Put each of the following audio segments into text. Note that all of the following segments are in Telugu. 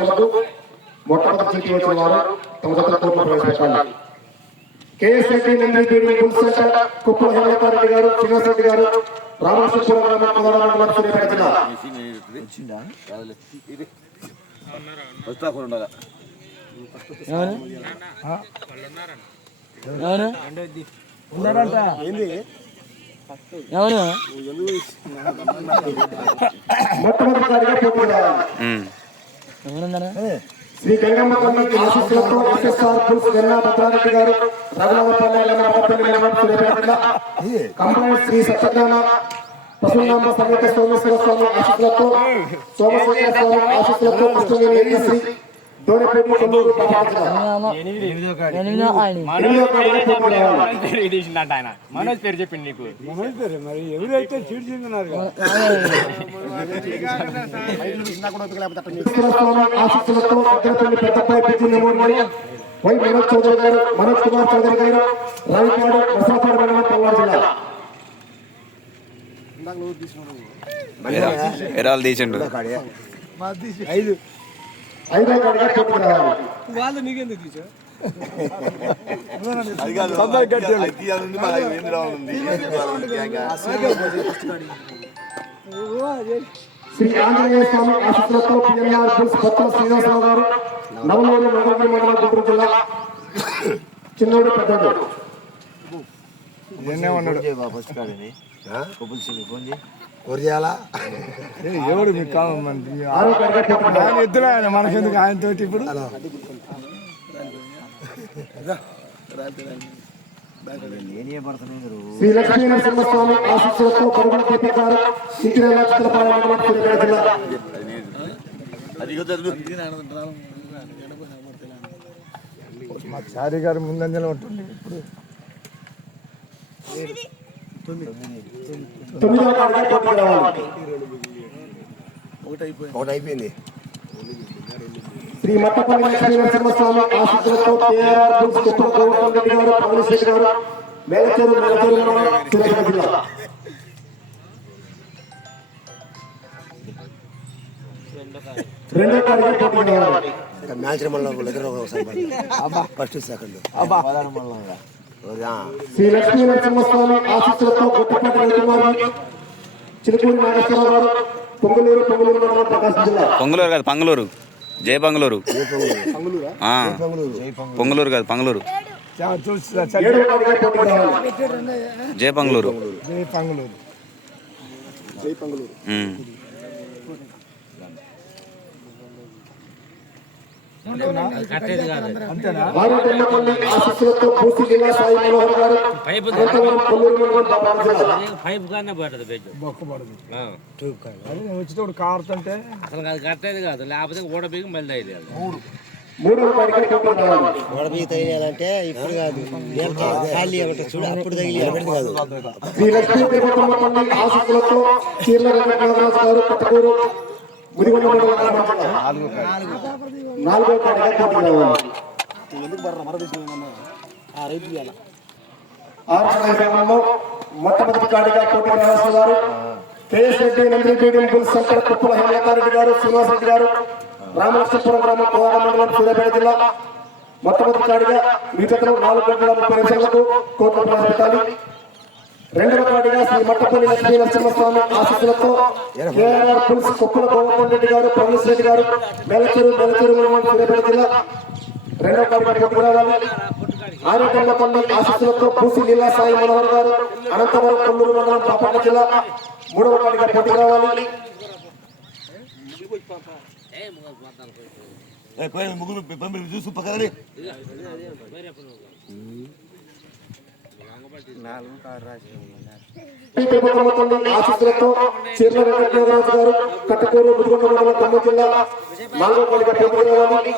ప్రవేశాలకు మొట్టమొదటి చీటీ వచ్చిన వారు తమ జత కోర్టులో ప్రవేశపెట్టాలి. కేఎస్ఐటి నందిపేట బుల్ సెంటర్ కుప్పల హేమలతారెడ్డి గారు, శ్రీనివాసరెడ్డి గారు, రామకృష్ణపురం గ్రామం కోదాడ మండలం సూర్యాపేట జిల్లా. మొట్టమొదటిసారిగా శ్రీ గంగమ్మ తల్లి ఆశీస్సులతో ఎస్ఎస్ఆర్ పుల్స్ గన్నా భద్రారెడ్డి గారు, రఘునాథపల్లి కంప్లైంట్ శ్రీ సత్యజ్ఞాన పశునామ సమేత సోమేశ్వర స్వామి ఆశీస్సులతో, సోమశేఖర స్వామి ఆశీస్సులతో శ్రీ దోనపేట కొల్లూరు మనోజ్ పేరు చెప్పింది నీకు. మనోజ్ పేరు మరి ఎవరైతే చీట్ చెందినారు ఆశీస్సులతో పెద్దపల్లి పిచ్చి మెమోరియల్ వై మనోజ్ చౌదరి గారు, మనోజ్ కుమార్ చౌదరి గారు, రావిపాడు బసవాపాడు మండలం పల్నాడు జిల్లా. ఐదో కాడిగా పోటీకి రావాలి. వాళ్ళు నీకెందుకు తీసా శ్రీ ఆంజనేయ స్వామి ఆశీస్సులతో పిఎన్ఆర్ బుల్స్ భక్తుల శ్రీనివాసరావు గారు, నవలూరు నగరం మండలం గుంటూరు జిల్లా. చిన్నోడు పెద్దోడు ఎవడు మీకు ఎద్దులు ఆయన మనకెందుకు ఆయనతో ఇప్పుడు శ్రీ లక్ష్మీ నరసింహస్వామి ఆశీస్సులతో పరుగుల దీపక్ గారు, ఇంటినేల చిత్రపాలెం మండలం సూర్యాపేట జిల్లా. మా చారి గారు ముందంజలో ఉంటుంది. ఇప్పుడు తొమ్మిదవ కాడిగా పోటీకి రావాలి. ఒకటి అయిపోయింది. శ్రీ మట్టపల్లి లక్ష్మీ నరసింహస్వామి ఆశీస్సులతో కేఆర్ బుల్స్ కుప్పల గోవర్ధన్ రెడ్డి గారు, పవన్ గారు, మేలచేరు సూర్యాపేట జిల్లా. రెండో కాడిగా పోటీకి రావాలి. Match first second Shri Lakshmi Narasimhaswamy ఆశీస్సులతో గొట్టపాటి రవికుమార్, చిలుకూరి నాగేశ్వరరావు గారు, పొంగులూరు మండలం ప్రకాశం జిల్లా. పొంగులూరు కాదు పంగులూరు, జై పంగులూరు. పొంగులూరు కాదు పంగులూరు, జై పంగులూరు. ఆశీస్సులతో పూసి జిల్లా సాయి మనోహర్ గారు, వచ్చేటప్పుడు కారుతుంటే అసలు అది కట్టేది కాదు, లేకపోతే ఓడబీకి మళ్ళీ అయ్యేది. మూడవ కాడిగా పోటీకి రావాలి. గొడవ తగిలేదంటే ఇప్పుడు కాదు, చూడు అప్పుడు తగిలి కాదు. శ్రీ లక్ష్మీ తిరుపతి ఆశీస్సులతో చీర్ల వెంకటనాగరాజు గారు, పట్టకూరు ముదిగొండ మండలం. నాలుగో కాడిగా పోటీకి రావాలి. ఆరు గ్రామంలో మొట్టమొదటి కాడిగా పోటీకి రావాల్సిన వారు KS Reddy Nandipet bulls centre Kuppala Hemalatha Reddy గారు, శ్రీనివాసరెడ్డి గారు, రామకృష్ణపురం గ్రామం కోదాడ మండలం సూర్యాపేట జిల్లా. మొట్టమొదటి కాడిగా మీ జతలో 4 గంటల 30 నిమిషాలకు కోర్టులో ప్రవేశపెట్టాలి. రెండవ కాడిగా శ్రీ మట్టపల్లి లక్ష్మీ నరసింహస్వామి ఆశీస్సులతో కేఆర్ పుల్స్ కుప్పల గోవర్ధన్ రెడ్డి గారు, ప్రవీణ్ రెడ్డి గారు, మేలచెరు మండలం సూర్యాపేట జిల్లా. రెండవ కాడిగా పోటీకి రావాలి. ఆరోగ్యపల్లి ఆశీస్సులతో పూసి జిల్లా సాయి మనోహర్ గారు, అనంతపురం కొల్లూరు మండలం బాపట్ల జిల్లా. మూడవ కాడిగా పోటీకి రావాలి. చూసు పక్కన ఆశీస్సులతో చీర్ల వెంకటనాగరాజు గారు, కట్టకూరు ముదిగొండ మండలం ఖమ్మం జిల్లా. నాలుగో కాడిగా పోటీకి రావాలి.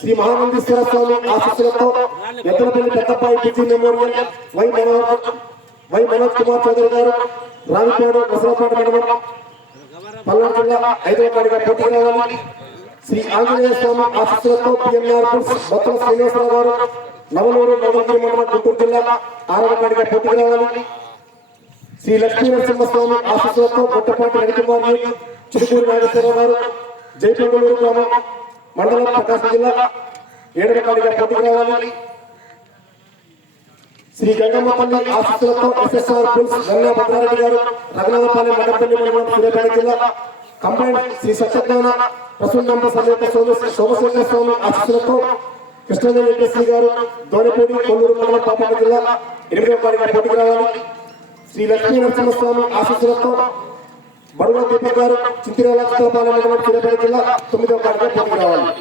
శ్రీ మహానందీశ్వర స్వామి ఆశీస్సులతో ఎద్దలపల్లి పెద్దపాయి పిచ్చి మెమోరియల్ వై మనోజ్ కుమార్ చౌదరి గారు, రావిపాడు బసవాపాడు మండలం పల్నాడు జిల్లా. ఐదవ కాడిగా పోటీకి రావాలి. శ్రీ ఆంజనేయ స్వామి ఆశీస్సులతో పిఎన్ఆర్ బుల్స్ భక్తుల శ్రీనివాసరావు గారు, నవలూరు నగరం మండలం గుంటూరు జిల్లా. ఆరవ కాడిగా పోటీకి రావాలి. శ్రీ లక్ష్మీ నరసింహస్వామి ఆశీస్సులతో గొట్టపాటి రవికుమార్, చిలుకూరి నాగేశ్వరరావు గారు, జై పంగులూరు గ్రామం మండలం ప్రకాశం జిల్లా 7వ కాడిగా పోటీకి రావాలి. శ్రీ గంగమ్మపల్లి ఆశీస్సులతో ఎస్ఎస్ఆర్ పుల్స్ గన్నా భద్రారెడ్డి గారు రఘునాథపాలెం మడపల్లి మండలం సూర్యాపేట జిల్లా కంబైన్ శ్రీ సత్యజ్ఞాన ప్రసూనంబ సమేత సోమశేఖర స్వామి ఆశీస్సులతో కృష్ణదేవి వెంకటేశ్వరి గారు దోనపూడి కొల్లూరు మండలం పాపట జిల్లా 8వ కాడిగా పోటీకి రావాలి. శ్రీ లక్ష్మీ నరసింహస్వామి ఆశీస్సులతో బడుగుల దీపక్ గారు చింతిరాల చిత్తలపాలెం మండలం సూర్యాపేట జిల్లా 9వ కాడిగా పోటీకి రావాలి.